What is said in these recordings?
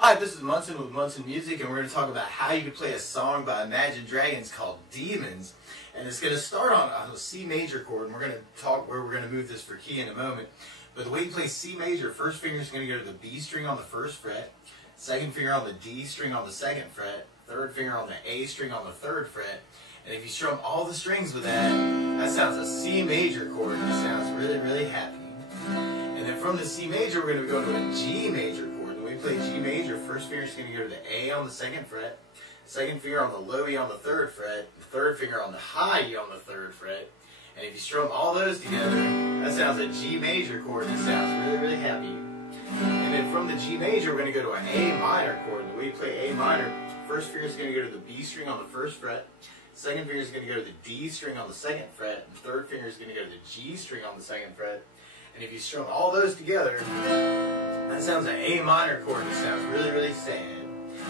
Hi, this is Munson with Munson Music, and we're going to talk about how you can play a song by Imagine Dragons called Demons. And it's going to start on a C major chord, and we're going to talk where we're going to move this for key in a moment. But the way you play C major, first finger is going to go to the B string on the first fret, second finger on the D string on the second fret, third finger on the A string on the third fret. And if you strum all the strings with that, that sounds a C major chord, and it sounds really, really happy. And then from the C major, we're going to go to a G major chord. When we play G major, first finger is going to go to the A on the second fret, second finger on the low E on the third fret, the third finger on the high E on the third fret. And if you strum all those together, that sounds a G major chord, and it sounds really, really happy. And then from the G major, we're going to go to an A minor chord. The way you play A minor, first finger is going to go to the B string on the first fret, second finger is going to go to the D string on the second fret, and the third finger is going to go to the G string on the second fret. And if you strum all those together, that sounds an A minor chord, and it sounds really, really sad.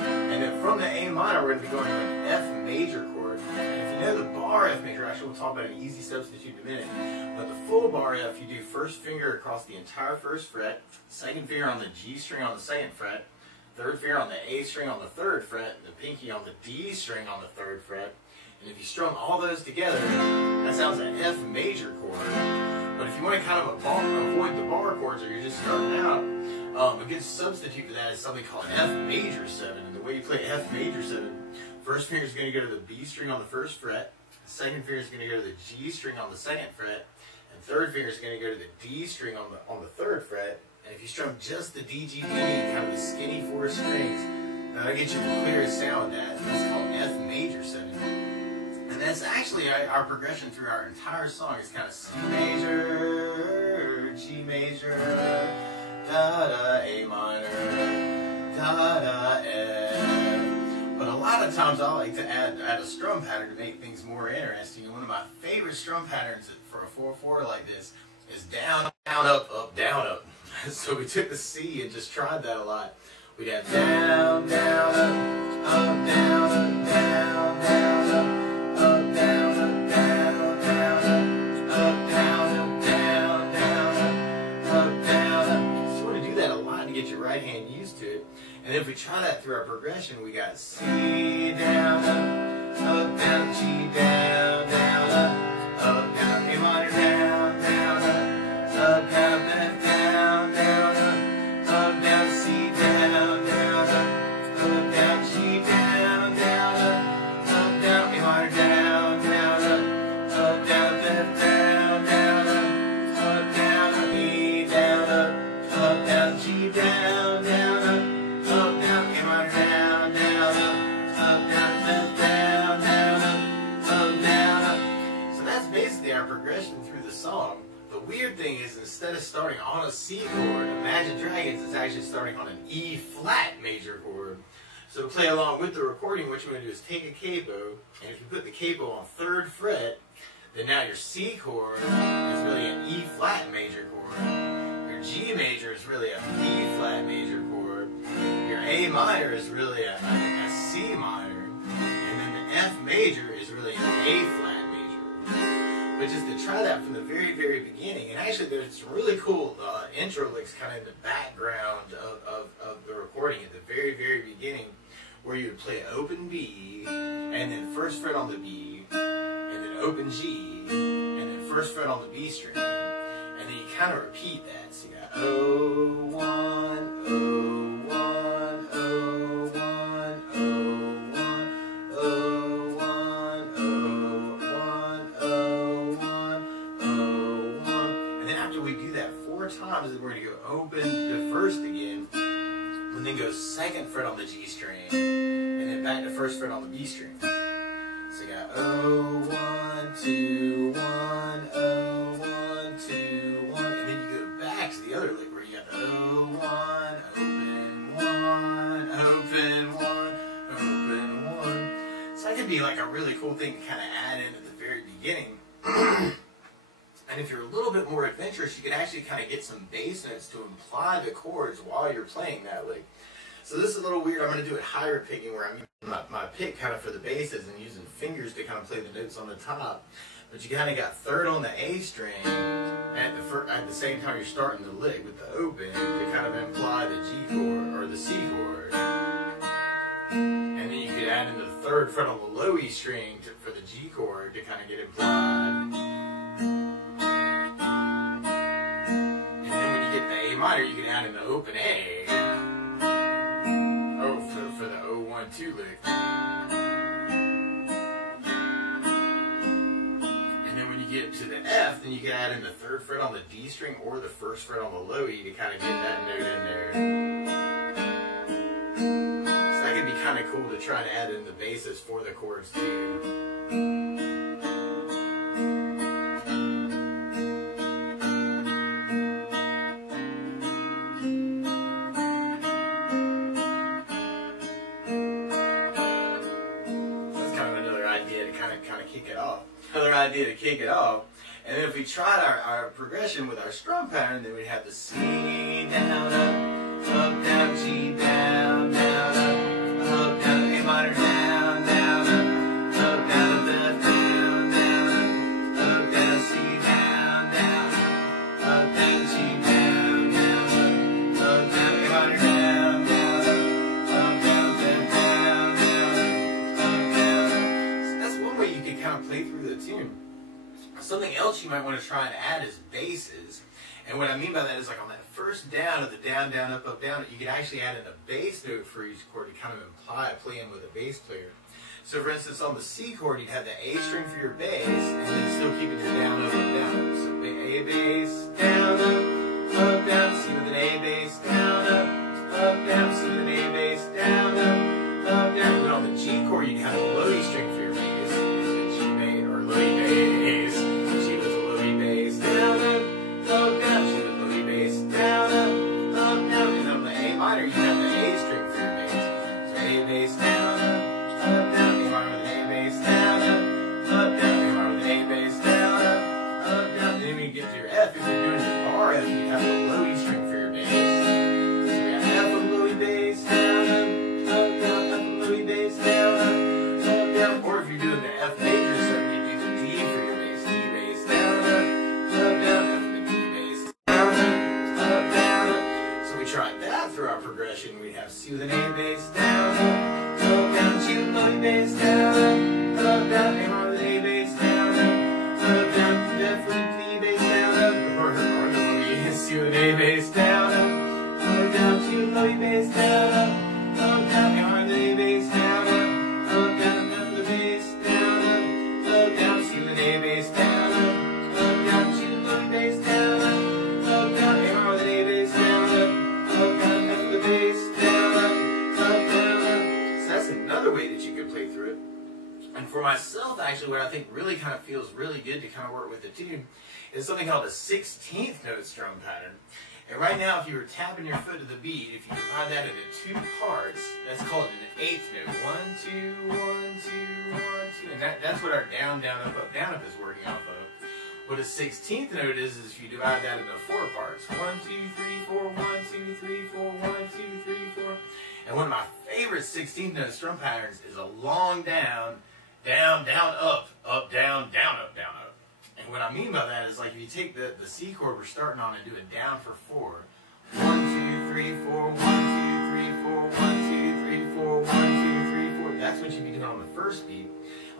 And then from the A minor, we're going to be going to an F major chord. And if you know the bar F major, actually we'll talk about an easy substitute in a minute. But the full bar F, you do first finger across the entire first fret, second finger on the G string on the second fret, third finger on the A string on the third fret, the pinky on the D string on the third fret. And if you strum all those together, that sounds an F major chord. But if you want to kind of avoid the bar chords, or you're just starting out, a good substitute for that is something called F major 7. And the way you play F major 7, first finger is going to go to the B string on the first fret, second finger is going to go to the G string on the second fret, and third finger is going to go to the D string on the third fret. And if you strum just the D, G, D, kind of the skinny 4 strings, that'll get you the clearest sound with that. That's called F major 7. And that's actually our progression through our entire song. It's kind of C major, G major, da da, A minor, da da, F. But a lot of times I like to add a strum pattern to make things more interesting. And one of my favorite strum patterns for a 4/4 like this is down, down, up, down, up. So we took the C and just tried that a lot. We'd have down, down, up, down, up, down, down, up. Get your right hand used to it. And if we try that through our progression, we got C, down, up, down, G, down, down, up, down, A minor, down, down, up, down, F, down, down, up, down, C, down, down, up, down, G, down, down, up, down, A minor, down, down, up, down, F, down, down, up, down, E, down, down, G, down, down, up, down, A minor, down, down, up, down, F, down, down, up, down. So that's basically our progression through the song. The weird thing is, instead of starting on a C chord, Imagine Dragons is actually starting on an E flat major chord. So to play along with the recording, what you're going to do is take a capo, and if you put the capo on 3rd fret, then now your C chord is really an E flat major chord. G major is really a B flat major chord. Your A minor is really a C minor. And then the F major is really an A flat major. But just to try that from the very, very beginning, and actually there's some really cool intro licks kind of in the background of the recording at the very, very beginning, where you would play open B, and then first fret on the B, and then open G, and then first fret on the B string. And then you kind of repeat that. So you got O1, O1, O1, O1, O1, O1, O1, O1. And then after we do that 4 times, then we're going to go open to first again, and then go 2nd fret on the G string, and then back to 1st fret on the B string. So you got O1, 2, 1, O1, 2, 1, and then you go back to the other lick where you got the O1, open 1, open 1, open 1. So that could be like a really cool thing to kind of add in at the very beginning. And if you're a little bit more adventurous, you can actually kind of get some bass notes to imply the chords while you're playing that lick. So this is a little weird. I'm going to do it higher picking, where I'm using my pick kind of for the basses and using fingers to kind of play the notes on the top. But you kind of got 3rd on the A string at the same time you're starting the lick with the open to kind of imply the G chord or the C chord. fret on the low E string for the G chord to kind of get implied. And then when you get to the A minor, you can add in the open A. Oh, for the 0-1-2 lick. And then when you get to the F, then you can add in the 3rd fret on the D string or the 1st fret on the low E to kind of get that note in there. It'd be kind of cool to try to add in the basses for the chords too. That's kind of another idea to kind of kick it off. Another idea to kick it off. And then if we tried our progression with our strum pattern, then we'd have the C down, up, down, G down, down, up. Up, down, A minor, down, down, up, down, up, down, down, up, down, C, down, down, up, down, G, down, down, up, down, A minor, down, down, up, down, down, down, up, down. So that's one way you can kind of play through the tune. Something else you might want to try and add is basses. And what I mean by that is like on that first down of the down, down, up, down, you can actually add in a bass note for each chord to kind of imply playing with a bass player. So for instance, on the C chord, you'd have the A string for your bass, and then still keeping your down, up, down. So A bass, down, up, down, C with an A bass, down, up, down, C with an A bass, down, up, down. And on the G chord, you'd have a low E string for your bass, so G bass, or low E bass, G with a low E bass, down, up, down, G with low E bass, down, up, down. And on the A minor, you have the A string for your bass. So A bass, down, down, A minor with an A bass, down, down, A minor with an A bass, down, down. And then when you get to your F, if you're doing your bar F, you have the low E string for your bass. So you got F with low E bass, down, down, F with low E bass, down, down. Or if you're doing the F major seven, you do the D for your bass, D bass, down, down, F with the D bass, down, down. So we tried that through our progression. We have C with an A bass, down, down, G with low E bass, down, down, A minor with an A bass, down, down, F with a D bass, down, or C with an A bass, down, down, G with low E bass, down, down, A minor with an A bass, down, down, F with a bass, down, down, C with an A bass, down, down, G with low E bass, down, down, A minor with an A bass, down, down, F with a bass, down, down. So that's another way that you could play through it. And for myself, actually, what I think really kind of feels really good to kind of work with the tune is something called a 16th note strum pattern. And right now, if you were tapping your foot to the beat, if you divide that into 2 parts, that's called an 8th note. 1, 2, 1, 2, 1, 2. And that's what our down, down, up, down, up is working off of. What a 16th note is if you divide that into 4 parts. 1, 2, 3, 4, 1, 2, 3, 4, 1, 2, 3, 4. And one of my favorite 16th note strum patterns is a long down, down, down, up, down, down, up, down, up. And what I mean by that is like if you take the C chord we're starting on and do a down for 4. 1, 2, 3, 4, 1, 2, 3, 4, 1, 2, 3, 4, 1, 2, 3, 4. That's what you'd be doing on the first beat.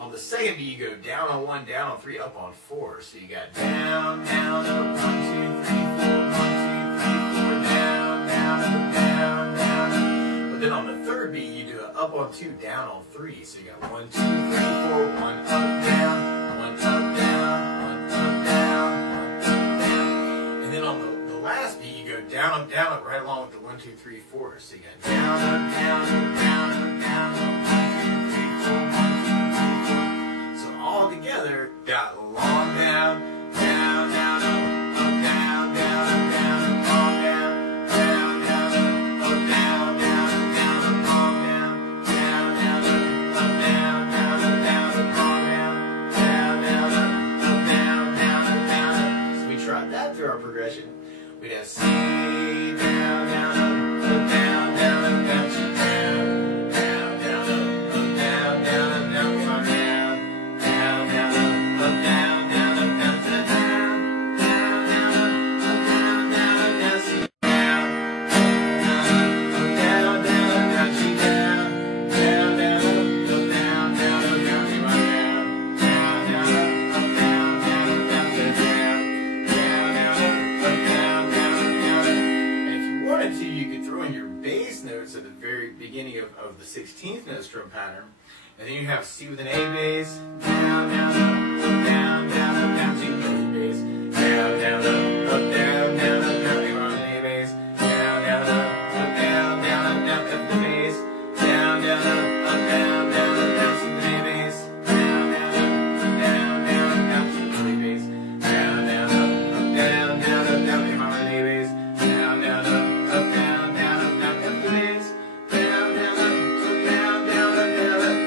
On the second beat, you go down on 1, down on 3, up on 4. So you got down, down, up, 1, 2, 3, 4, 1, 2, 3, 4, down, down, up, down, down, up. But then on the third beat, you do an up on 2, down on 3. So you got 1, 2, 3, 4, 1 up, down, 1 up, down, 1 up, down, 1 up, down. And then on the last beat, you go down, up, right along with the 1, 2, 3, 4. So you got down, up, down, up, down, up, down, up, 1, 2, 3, 4, 1, 2, 3, 4. So all together, got long down, down, down, up, down, down, up, down, long down, down, down, up, down, down, down, up, long down, down, down, up, down, down, up, down, up, long down, down, down, up, down, down, up, down, up. So we tried that through our progression. We'd have C, down, down, up, down, down, up, down, G, down, down, down, up, down, down, up, down, down, down, down, up, down, down. the very beginning of the 16th note strum pattern. And then you have C with an A bass, down, down, up, down, down, up, down, C with an A bass, down, down, up, down, down, up, down, A on an A bass, down, down, up, down, down, up, down, F the bass, down, down, up, down, down, up, down, C with an A bass, down, down, up, down, down, up, down, C with an A bass, down, down, up, down, down, up, down, A on an A bass, down, down, up, down, down, up, down, F the bass, down, down, up, down, down, up, down, up.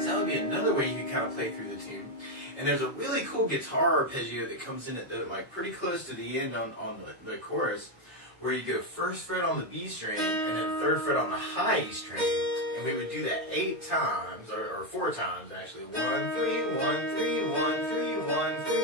So that would be another way you can kind of play through the tune. And there's a really cool guitar arpeggio that comes in at the, like pretty close to the end on the chorus, where you go first fret on the B string and then third fret on the high E string. And we would do that 8 times, or 4 times actually. 1, 3, 1, 3, 1, 3, 1, 3.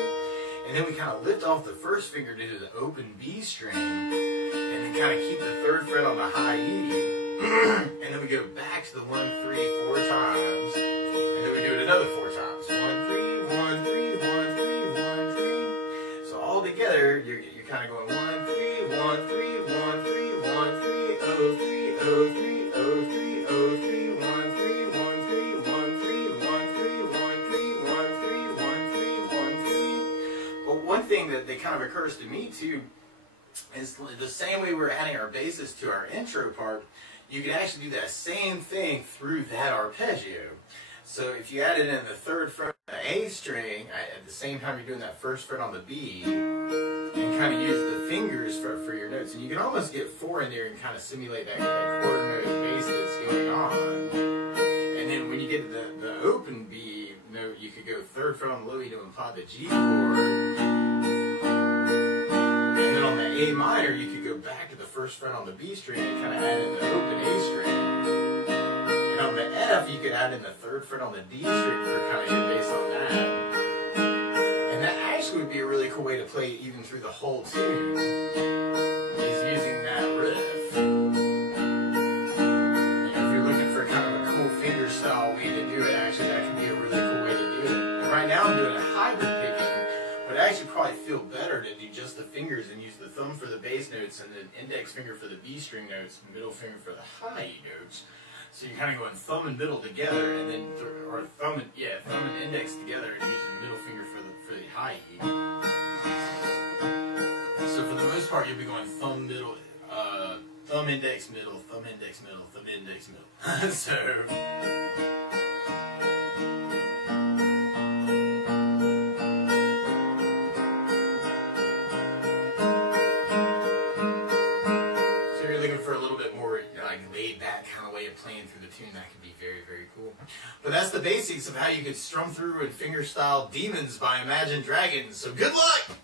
And then we kind of lift off the first finger to do the open B string, and then kind of keep the third fret on the high E. And then we go back to the 1, 3, 4 times, and then we do it another 4 times. 1, 3, 1, 3, 1, 3, 1, 3. So all together, you're kind of going 1, 3, 1, 3, 1, 3, 1, 3, 0, 3, 0, 3, 0, 3, 0, 3, 1, 3, 1, 3, 1, 3, 1, 3, 1, 3, 1, 3, 1, 3, 1, 3. But one thing that kind of occurs to me too is the same way we're adding our basses to our intro part, you can actually do that same thing through that arpeggio. So if you added in the third fret on the A string, at the same time you're doing that first fret on the B, and kind of use the fingers for your notes. And you can almost get 4 in there and kind of simulate that quarter note bass that's going on. And then when you get to the open B note, you could go third fret on the low E to imply the G chord. And then on the A minor, you could go back to the first fret on the B string and kind of add in the open A string. And on the F, you could add in the third fret on the D string for kind of your bass on that. And that actually would be a really cool way to play even through the whole tune, is using that riff. If you're looking for kind of a cool fingerstyle way to do it, actually that can be a really cool way to do it. And right now I'm doing a hybrid picking, but I actually probably feel better to do just the fingers and use the thumb for the bass notes and the index finger for the B string notes, middle finger for the high E notes. So you're kind of going thumb and middle together, and then thumb and index together, and using the middle finger for the high E. So for the most part, you'll be going thumb middle, thumb index middle, thumb index middle, thumb index middle. So. Playing through the tune, that can be very, very cool. But that's the basics of how you could strum through and fingerstyle Demons by Imagine Dragons. So good luck!